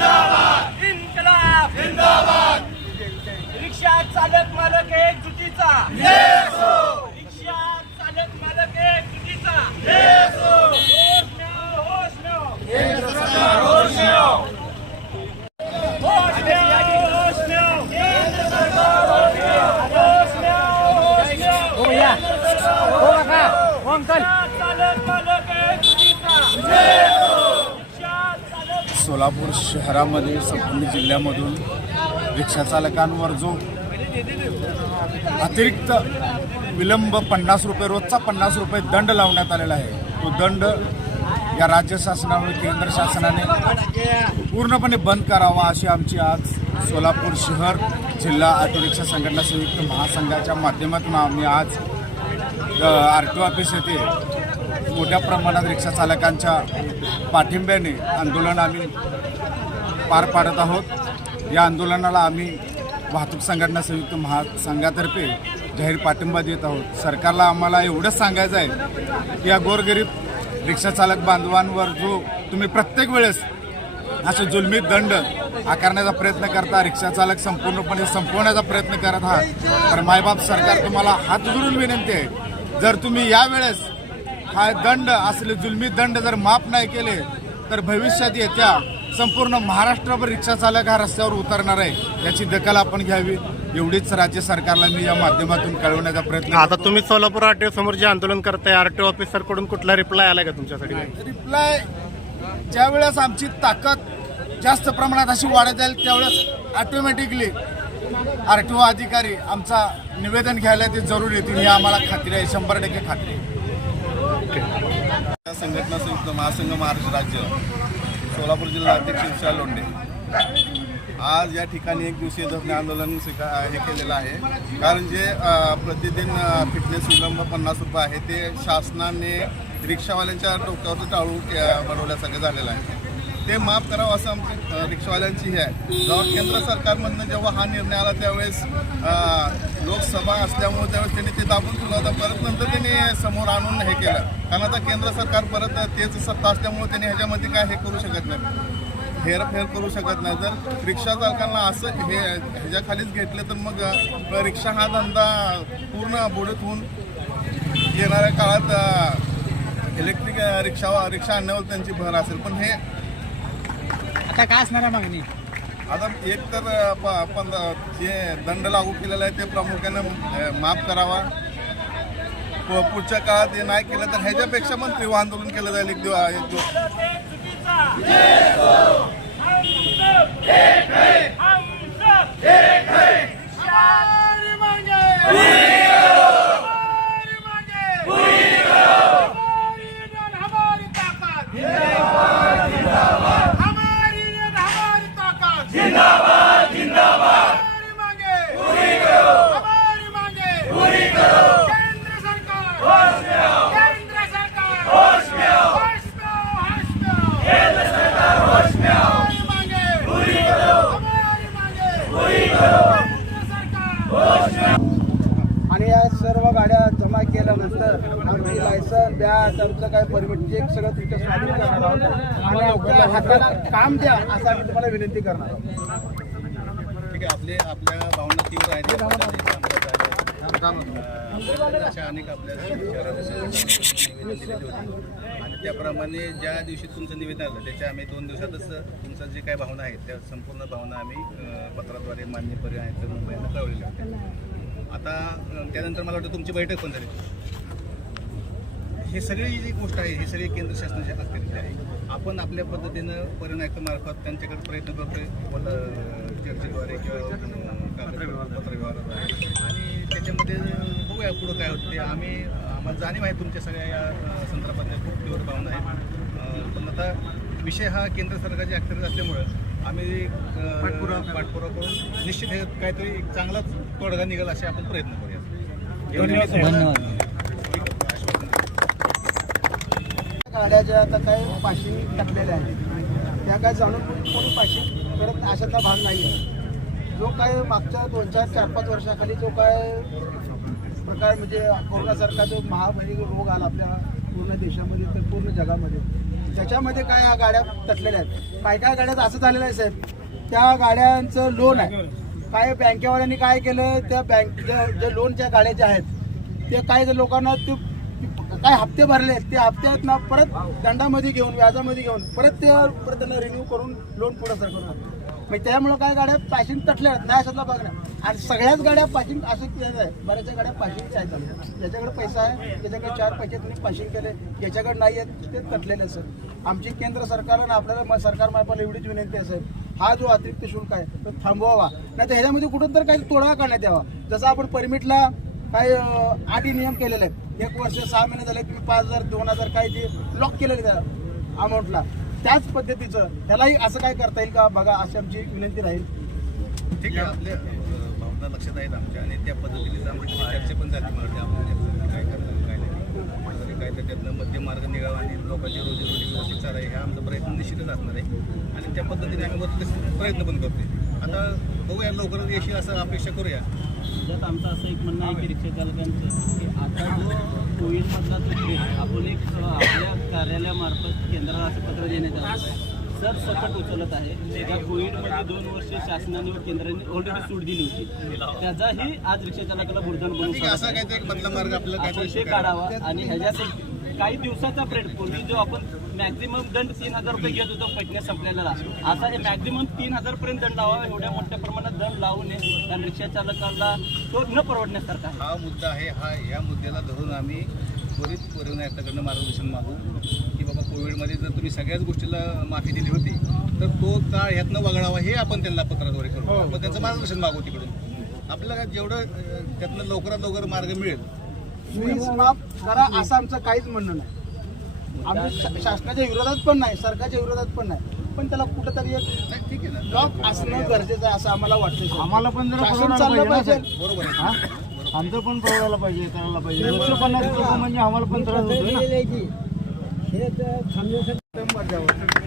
जिंदाबाद! इन्कलाब! जिंदाबाद! रिक्षा चालक मालक एक जुटीचा! सोलापूर शहरामध्ये संपूर्ण जिल्ह्यामधून रिक्षाचालकांवर जो अतिरिक्त विलंब पन्नास रुपये रोजचा पन्नास रुपये दंड लावण्यात आलेला आहे. तो दंड या राज्य शासनामुळे केंद्र शासनाने पूर्णपणे बंद करावा अशी आमची आज सोलापूर शहर जिल्हा ऑटो रिक्षा संघटना संयुक्त महासंघाच्या माध्यमातून आम्ही आज आर टी ओ ऑफिस येथे मोठ्या प्रमाणात रिक्षा चालकांच्या पाठिंब्याने आंदोलन आम्ही पार पाडत आहोत. या आंदोलनाला आम्ही वाहतूक संघटना संयुक्त महासंघातर्फे जाहीर पाठिंबा देत आहोत. सरकारला आम्हाला एवढंच सांगायचं आहे की या गोरगरीब रिक्षाचालक बांधवांवर जो तुम्ही प्रत्येक वेळेस असे जुलमी दंड आकारण्याचा प्रयत्न करता रिक्षाचालक संपूर्णपणे संपवण्याचा प्रयत्न करत आहात. तर मायबाप सरकार तुम्हाला हात जोडून विनंती आहे. जर तुम्ही यावेळेस हा दंड असले जुलमी दंड जर माफ नाही केले तर भविष्यात येत्या संपूर्ण महाराष्ट्रभर रिक्षा चालक हा रस्त्यावर उतरणार आहे याची दखल आपण घ्यावी. एवढीच राज्य सरकारला मी या माध्यमातून कळवण्याचा प्रयत्न आता तुम्ही सोलापूर आरटीओ समोर जे आंदोलन करताय आरटीओ ऑफिसरकडून कुठला रिप्लाय आलाय का तुमच्यासाठी? रिप्लाय ज्या वेळेस आमची ताकद जास्त प्रमाणात अशी वाढत जाईल त्यावेळेस ऑटोमॅटिकली आर टी ओ अधिकारी आमचा निवेदन घ्यायला ते जरूर येतील ही आम्हाला खात्री आहे शंभर टक्के खात्री आहे. संघटना संयुक्त महासंघ महाराष्ट्र राज्य सोलापूर जिल्हा अध्यक्ष विशाल लोंढे. आज या ठिकाणी एक दिवसीय धरणे आंदोलन स्वीका हे केलेलं आहे. कारण जे प्रतिदिन फिटनेस विलंब पन्नास रुपये आहे ते शासनाने रिक्षावाल्यांच्या डोक्यावरचं टाळू बनवल्यासारखं झालेलं आहे. ते माफ करावं असं आमची रिक्षावाल्यांची हे आहे. जेव्हा केंद्र सरकारमधनं जेव्हा हा निर्णय आला त्यावेळेस लोकसभा असल्यामुळे त्यावेळेस त्यांनी ते दाबून ठेवलं होतं. परत नंतर त्यांनी समोर आणून हे केलं. कारण आता केंद्र सरकार परत तेच सत्ता असल्यामुळे त्यांनी ह्याच्यामध्ये काय हे करू शकत नाही. हेरफेर करू शकत नाही. जर रिक्षा चालकांना असं हे ह्याच्याखालीच घेतलं तर मग रिक्षा हा धंदा पूर्ण बुडत होऊन येणाऱ्या काळात इलेक्ट्रिक रिक्षा रिक्षा आणण्यावर त्यांची भर असेल. पण हे आता काय असणार आहे मागणी? आता एक तर अ, प- पण जे दंड लागू केलेला आहे ते प्रामुख्याने माफ करावा. प- पुढच्या काळात हे नाही केलं तर ह्याच्यापेक्षा पण तीव्र आंदोलन केलं जाईल एक दिवस एक दिवस. जिंदाबाद जिंदाबाद. हमारी मांगे। केंद्र सरकार। केंद्र सरकार। होश में में हमारी मांगे हमारी मांगे केंद्र सरकार आणि या सर्व गाड्या जमा केल्यानंतर आमची लायसन द्या त्यांचं काय परमिट चेक सगळं तुमच्या स्वाधीन करणार आहोत. आणि आमच्या हाताला काम द्या असं आम्ही तुम्हाला विनंती करणार आहोत. ठीक आहे आपले आपल्या भावना तीव्र आहेत. अशा अनेक आपल्या आणि त्याप्रमाणे ज्या दिवशी तुमचं निवेदन आलं त्याच्या आम्ही दोन दिवसातच तुमचं जे काही भावना आहेत त्या संपूर्ण भावना आम्ही पत्राद्वारे मान्य पर्याय मुंबईला कळवलेल्या होत्या आता त्यानंतर मला वाटतं तुमची बैठक पण झाली. हे सगळी जी गोष्ट आहे हे सगळे केंद्र शासनाच्या केलेली आहे. आपण आपल्या पद्धतीनं परिणायकामार्फत त्यांच्याकडे प्रयत्न करतोय. चर्चेद्वारे किंवा पत्रव्यवहाराद्वारे. आणि त्याच्यामध्ये बघूया पुढं काय होतं ते. आम्ही आम्हाला जाणीव आहे तुमच्या सगळ्या या संदर्भातल्या खूप तीव्र भावना आहेत. अं, पण आता विषय हा केंद्र सरकारच्या अखत्यारीत असल्यामुळं आम्ही अं, पाठपुरावा करून निश्चित हे काहीतरी एक चांगलाच तोडगा निघाल असे आपण प्रयत्न करूया धन्यवाद. गाड्या ज्या आता काय पाशी टाकलेल्या आहेत. त्या काय जाणून कोणी पाशी करत अशातला भाग नाही आहे जो काय मागच्या दोन चार चार पाच वर्षाखाली जो काय प्रकार म्हणजे कोरोनासारखा जो महामारी रोग आला आपल्या पूर्ण देशामध्ये तर पूर्ण जगामध्ये. त्याच्यामध्ये काय ह्या गाड्या तटलेल्या आहेत? काय काय गाड्यात असं झालेलं आहे साहेब? त्या गाड्यांचं लोन आहे. काय बँकेवाल्यांनी काय केलं त्या बँक जे- लोनच्या गाड्या ज्या आहेत ते काही लोकांना ते काय हप्ते भरले ते हप्ते आहेत ना परत दंडामध्ये घेऊन व्याजामध्ये घेऊन परत ते परत त्यांना रिन्यू करून लोन पुढे सर म्हणजे मग त्यामुळे काय गाड्या पाशिंग तटल्या नाही अशातला बघण्या नाही आणि सगळ्याच गाड्या पाशिंग असं केलं आहे. बऱ्याचशा गाड्या पाशिंग आहेत. ज्याच्याकडे पैसा आहे त्याच्याकडे चार पैसे तुम्ही पाशिंग केले ज्याच्याकडे नाही आहेत ते तटलेले सर. आमची केंद्र सरकारनं आपल्याला म- सरकार मार्फत एवढीच विनंती असेल हा जो अतिरिक्त शुल्क आहे तो थांबवावा. नाही तर ह्याच्यामध्ये कुठं तर काही तोडगा करण्यात यावा. जसं आपण परमिटला काही अटी नियम केलेले आहेत. एक वर्ष सहा महिने झाले तुम्ही पाच हजार दोन हजार काही ते लॉक केलेले त्या अमाऊंटला त्याच पद्धतीचं त्यालाही असं काय करता येईल का? बघा अशी आमची विनंती राहील. ठीक आहे. आपल्या भावना लक्षात आहेत आमच्या आणि त्या पद्धतीने चर्चा पण झाली मला आपण काय करणार काय नाही तरी काय तर त्यातनं मध्यम मार्ग निघावा आणि लोकांची रोजीरोटी व्यवस्थित चालावी हा आमचा प्रयत्न निश्चितच असणार आहे. आणि त्या पद्धतीने आम्ही वरती प्रयत्न पण करतोय. आता बघूया लवकरच येशील असं अपेक्षा करूया. त्यात आमचं असं एक म्हणणं आहे की रिक्षा चालकांचं की आता जो कोविडमधला जो आपण एक आपल्या कार्यालयामार्फत केंद्राला असं पत्र देण्यात आलं सर सकट उचलत आहे. त्या कोविडमध्ये दोन वर्ष शासनाने व केंद्राने ऑलरेडी सूट दिली होती. त्याचाही आज रिक्षा चालकाला बुरदान बनवून असा काहीतरी एक मधला मार्ग आपल्याला काढावा आणि ह्याच्यासाठी काही दिवसाचा प्रेड पूर्वी जो आपण मॅक्झिमम दंड तीन हजार रुपये घेत होतो पटण्या संपलेला. असा हे मॅक्झिमम तीन हजार पर्यंत दंड लावा एवढ्या मोठ्या प्रमाणात दंड लावू नये. कारण रिक्षा चालकाला तो न परवडण्यासारखा आहे. हा मुद्दा आहे हा या मुद्द्याला धरून आम्ही त्वरित परिवहन आयुक्ताकडनं मार्गदर्शन मागू की बाबा कोविडमध्ये जर तुम्ही सगळ्याच गोष्टीला माफी दिली होती तर तो काळ ह्यातनं वगळावा हे आपण त्यांना पत्राद्वारे करू. आपण त्यांचं मार्गदर्शन मागू तिकडून. आपल्याला जेवढं त्यातनं लवकरात लवकर मार्ग मिळेल माफ करा असं आमचं काहीच म्हणणं नाही. आम्ही शासनाच्या विरोधात पण नाही सरकारच्या विरोधात पण नाही. पण त्याला कुठंतरी एक नाही ठीक आहे ना लॉक असणं गरजेचं आहे असं आम्हाला वाटतं आम्हाला पण जरा चाललं पाहिजे बरोबर आहे. हा? आमचं पण परवडायला पाहिजे करायला पाहिजे. एकशे पन्नास म्हणजे आम्हाला पण त्रास होतोय ना. मर्यावर